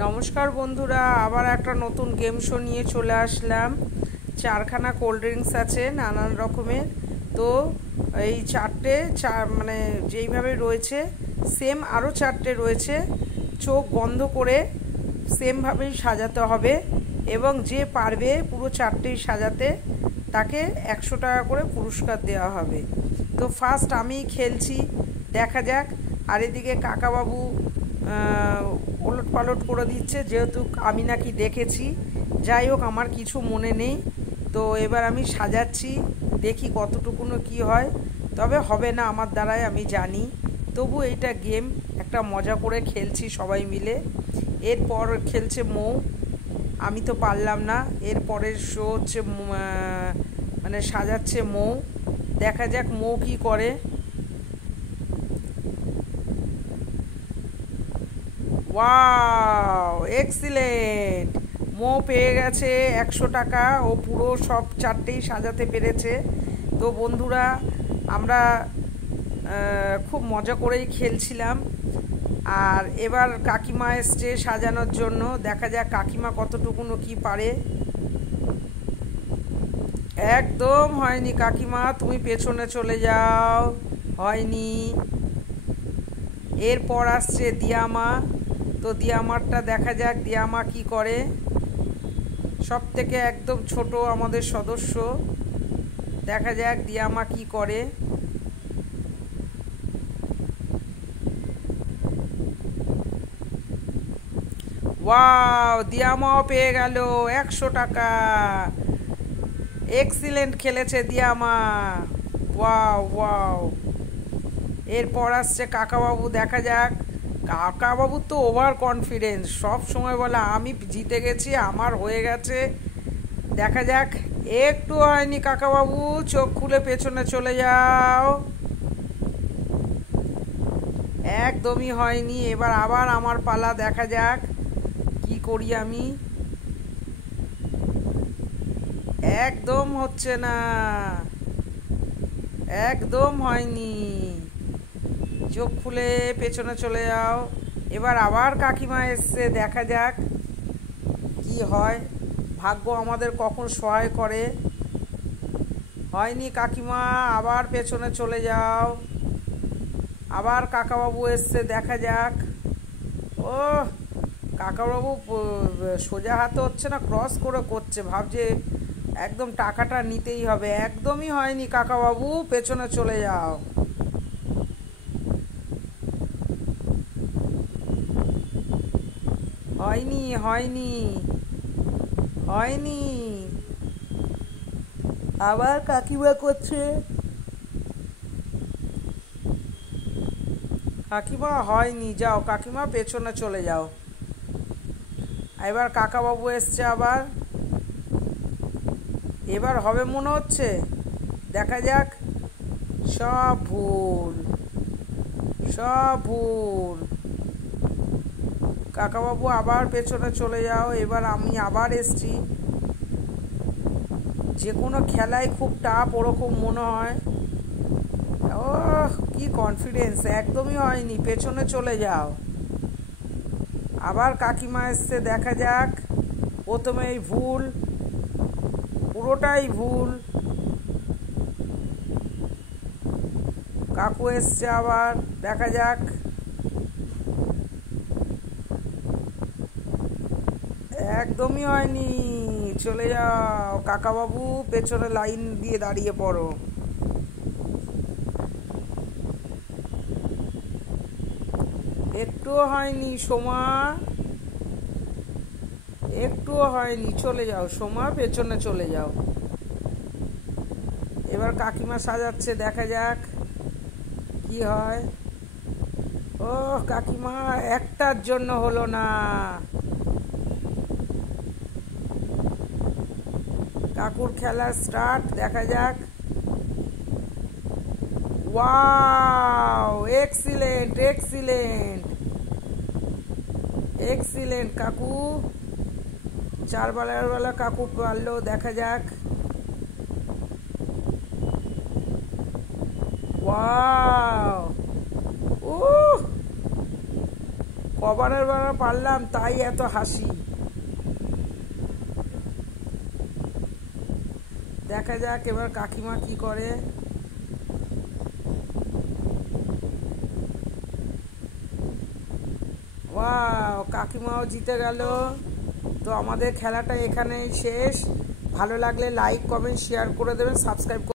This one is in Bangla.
নমস্কার বন্ধুরা, আবার একটা নতুন গেম শো নিয়ে চলে আসলাম। চারখানা কোল্ড ড্রিঙ্কস আছে নানান রকমের। তো এই চারটে মানে যেইভাবে রয়েছে সেম আরও চারটে রয়েছে। চোখ বন্ধ করে সেমভাবেই সাজাতে হবে এবং যে পারবে পুরো চারটেই সাজাতে তাকে 100 টাকা করে পুরস্কার দেওয়া হবে। তো ফার্স্ট আমি খেলছি, দেখা যাক। আর এদিকে কাকাবাবু ওলট পালট করে দিচ্ছে, যেহেতু আমি নাকি দেখেছি। যাই হোক, আমার কিছু মনে নেই। তো এবার আমি সাজাচ্ছি, দেখি কতটুকুনো কি হয়। তবে হবে না আমার দ্বারাই, আমি জানি। তবু এইটা গেম, একটা মজা করে খেলছি সবাই মিলে। এরপর খেলছে মৌ, আমি তো পারলাম না। এরপরের শো হচ্ছে মানে সাজাচ্ছে মৌ। দেখা যাক মৌ কী করে। Wow, excellent! মো পেয়ে গেছে 100 টাকা। ও পুরো সব চারটেই সাজাতে পেরেছে। তো বন্ধুরা, আমরা খুব মজা করেই খেলছিলাম। আর এবার কাকিমা এসছে সাজানোর জন্য। দেখা যাক কাকিমা কতটুকুনো কি পারে। একদম হয়নি কাকিমা, তুমি পেছনে চলে যাও। হয়নি। এরপর আসছে দিয়ামা। তো দিয়ামারটা দেখা যাক দিয়ামা কি করে। সব থেকে একদম ছোট আমাদের সদস্য। দেখা যাক দিয়ামা কি করে। ওয়াও, দিয়ামাও পেয়ে গেল 100 টাকা। এক্সিলেন্ট খেলেছে দিয়ামা। Wow wow. এরপর আসছে কাকাবাবু। দেখা যাক। কাকাবাবু তো ওভার কনফিডেন্স, সব সময় বলে আমি জিতে গেছি, আমার হয়ে গেছে। দেখা যাক। একটু হয়নি কাকাবাবু, চোখ খুলে পেছনে চলে যাও। একদমই হয়নি। এবার আবার আমার পালা, দেখা যাক কি করি আমি। একদম হচ্ছে না, একদম হয়নি। চোখ খুলে পেছনে চলে যাও। এবার আবার কাকিমা এসছে, দেখা যাক কি হয়। ভাগ্য আমাদের কখন সহায় করে। হয়নি কাকিমা, আবার পেছনে চলে যাও। আবার কাকাবাবু এসছে, দেখা যাক। ও, কাকাবাবু সোজা হাতে হচ্ছে না, ক্রস করে করছে, ভাবছে একদম টাকাটা নিতেই হবে। একদমই হয়নি কাকাবাবু, পেছনে চলে যাও। হয়নি হয়নি হয়নি। আবার কাকিমা করছে। কাকিমা হয়নি, যাও কাকিমা পেছনে চলে যাও। এবার কাকাবাবু এসছে আবার। এবার হবে মনে হচ্ছে, দেখা যাক। সব ভুল, সব ভুল। কাকাবাবু আবার পেছনে চলে যাও। এবার আমি আবার এসছি। যে কোনো খেলায় খুব টাফ ওরকম মনে হয়। ও, কি কনফিডেন্স! একদমই হয়নি, পেছনে চলে যাও। আবার কাকিমা এসছে, দেখা যাক। প্রথমেই ভুল, পুরোটাই ভুল। কাকু এসছে আবার, দেখা যাক। একদমই হয়নি, চলে যাও কাকাবাবু, পেছনে লাইন দিয়ে দাঁড়িয়ে পড়ো। একটুও হয়নি সোমা, একটুও হয়নি, চলে যাও সোমা, পেছনে চলে যাও। এবার কাকিমা সাজাচ্ছে, দেখা যাক কি হয়। ও কাকিমা, একটার জন্য হলো না। কাকুর খেলা স্টার্ট, দেখা যাক। ওয়াও, এক্সিলেন্ট এক্সিলেন্ট এক্সিলেন্ট কাকু। 4 বেলার বেলা কাকু পারলো, দেখা যাক। ওয়াও, কবারের বার পারলাম তাই এত হাসি। দেখা যাক এবার কাকিমা কি করে। ওয়াও, কাকিমাও জিতে গেল। তো আমাদের খেলাটা এখানেই শেষ। ভালো লাগলে লাইক কমেন্ট শেয়ার করে দেবেন, সাবস্ক্রাইব